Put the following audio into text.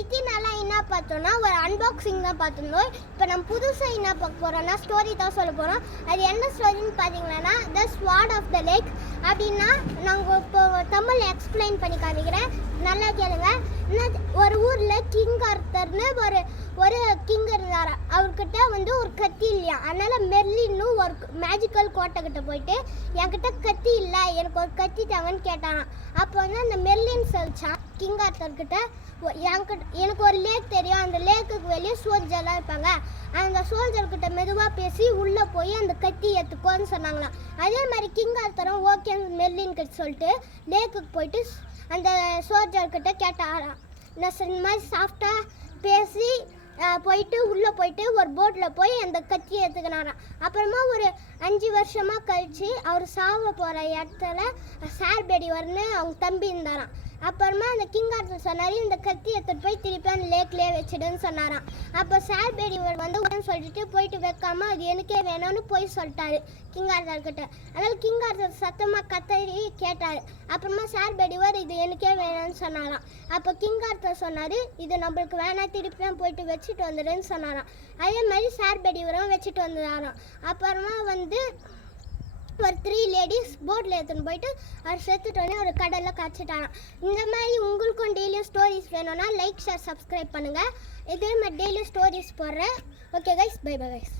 நல்லா என்ன பார்த்தோம்னா ஒரு அன்பாக்சிங் தான் பார்த்துருந்தோம். இப்போ நம்ம புதுசாக என்ன பார்க்க போகிறோம்னா ஸ்டோரி தான் சொல்ல போகிறோம். அது என்ன ஸ்டோரின்னு பார்த்தீங்கன்னா த ஸ்வார்ட் ஆஃப் த லேக். அப்படின்னா நாங்கள் இப்போ தமிழ் எக்ஸ்பிளைன் பண்ணி காமிக்கிறேன், நல்லா கேளுங்க. ஒரு ஊரில் கிங் ஆர்த்தர்னு ஒரு கிங் இருந்தார். அவர்கிட்ட வந்து ஒரு கத்தி இல்லையா, அதனால் மெர்லின்னு ஒரு மேஜிக்கல் கோட்டைக்கிட்ட போயிட்டு என்கிட்ட கத்தி இல்லை, எனக்கு ஒரு கத்தி தாங்கன்னு கேட்டாராம். அப்போ வந்து அந்த மெர்லின் சொல்லிச்சான் கிங் ஆர்த்தர்கிட்ட, எனக்கு ஒரு லேக் தெரியும், அந்த லேக்குக்கு வெளியே சோல்ஜர்லாம் இருப்பாங்க, அந்த சோல்ஜர்கிட்ட மெதுவாக பேசி உள்ளே போய் அந்த கத்தி எடுத்துக்கோன்னு சொன்னாங்களாம். அதே மாதிரி கிங் ஆர்த்தரும் ஓகேன்னு மெர்லின் கிட்ட சொல்லிட்டு லேக்குக்கு போயிட்டு அந்த சோல்ஜர்கிட்ட கேட்டாராம். நான் இந்த மாதிரி சாஃப்டாக பேசி போயிட்டு உள்ளே போயிட்டு ஒரு போட்டில் போய் அந்த கத்தியை எடுத்துக்கினாராம். அப்புறமா ஒரு 5 வருஷமாக கழித்து அவர் சாவ போகிற இடத்துல சார்பெடிவர்னு அவங்க தம்பி இருந்தாராம். அப்புறமா அந்த கிங் ஆர்த்தர் சொன்னார், இந்த கத்தி எடுத்துகிட்டு போய் திருப்பி அந்த லேக்லேயே வச்சுடுன்னு சொன்னாராம். அப்போ சார்பெடிவர் வந்து உடனே சொல்லிட்டு போயிட்டு வைக்காம அது எனக்கே வேணும்னு போய் சொல்லிட்டாரு கிங் ஆர்த்தர்கிட்ட. அதனால் கிங் ஆர்த்தர் சத்தமாக கத்தறி கேட்டார். அப்புறமா சார்பெடிவர் இது எனக்கே வேணும்னு சொன்னாராம். அப்போ கிங் ஆர்த்தர் சொன்னார், இது நம்மளுக்கு வேணாம், திருப்பியும் போயிட்டு வச்சுட்டு வந்துடுன்னு சொன்னாராம். அதே மாதிரி சார்பெடிவரும் வச்சுட்டு வந்துடாராம். அப்புறமா வந்து ஒரு 3 லேடிஸ் போட்டில் எடுத்துன்னு போயிட்டு அவர் செத்துட்டோன்னே ஒரு கடலில் காய்ச்சிட்டாராம். இந்த மாதிரி உங்களுக்கும் டெய்லியும் ஸ்டோரிஸ் வேணும்னா லைக், ஷேர், சப்ஸ்கிரைப் பண்ணுங்கள். இதே மாதிரி டெய்லியும் ஸ்டோரிஸ் போடுறேன். Okay guys, bye bye guys.